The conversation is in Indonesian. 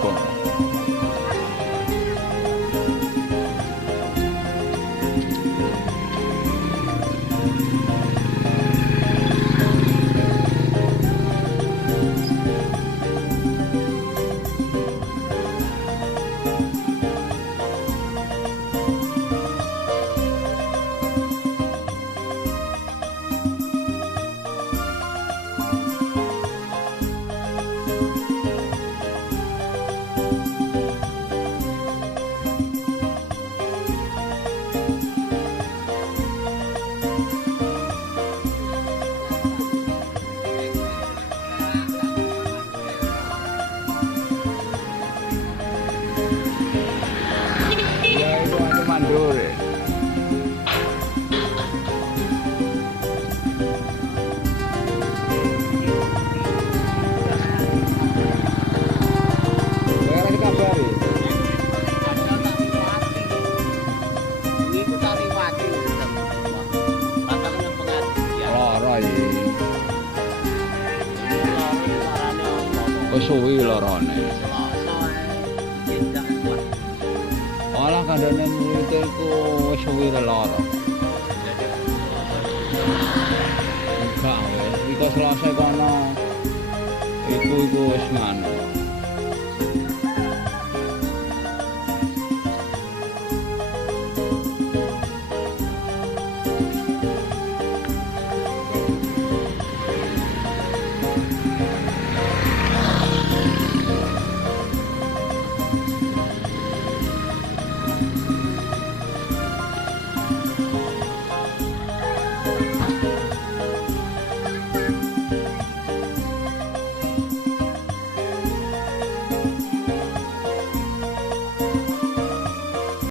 kono. Mandur. Sekarang kita kabari. Ini tari mati. Patangnya pengajian. Lara iki. Larane apa? Wis suwi larane. Malah kandhane murid iku wis suwi lara. Enggak wis, iku Selasa kono. Iku wis nganu.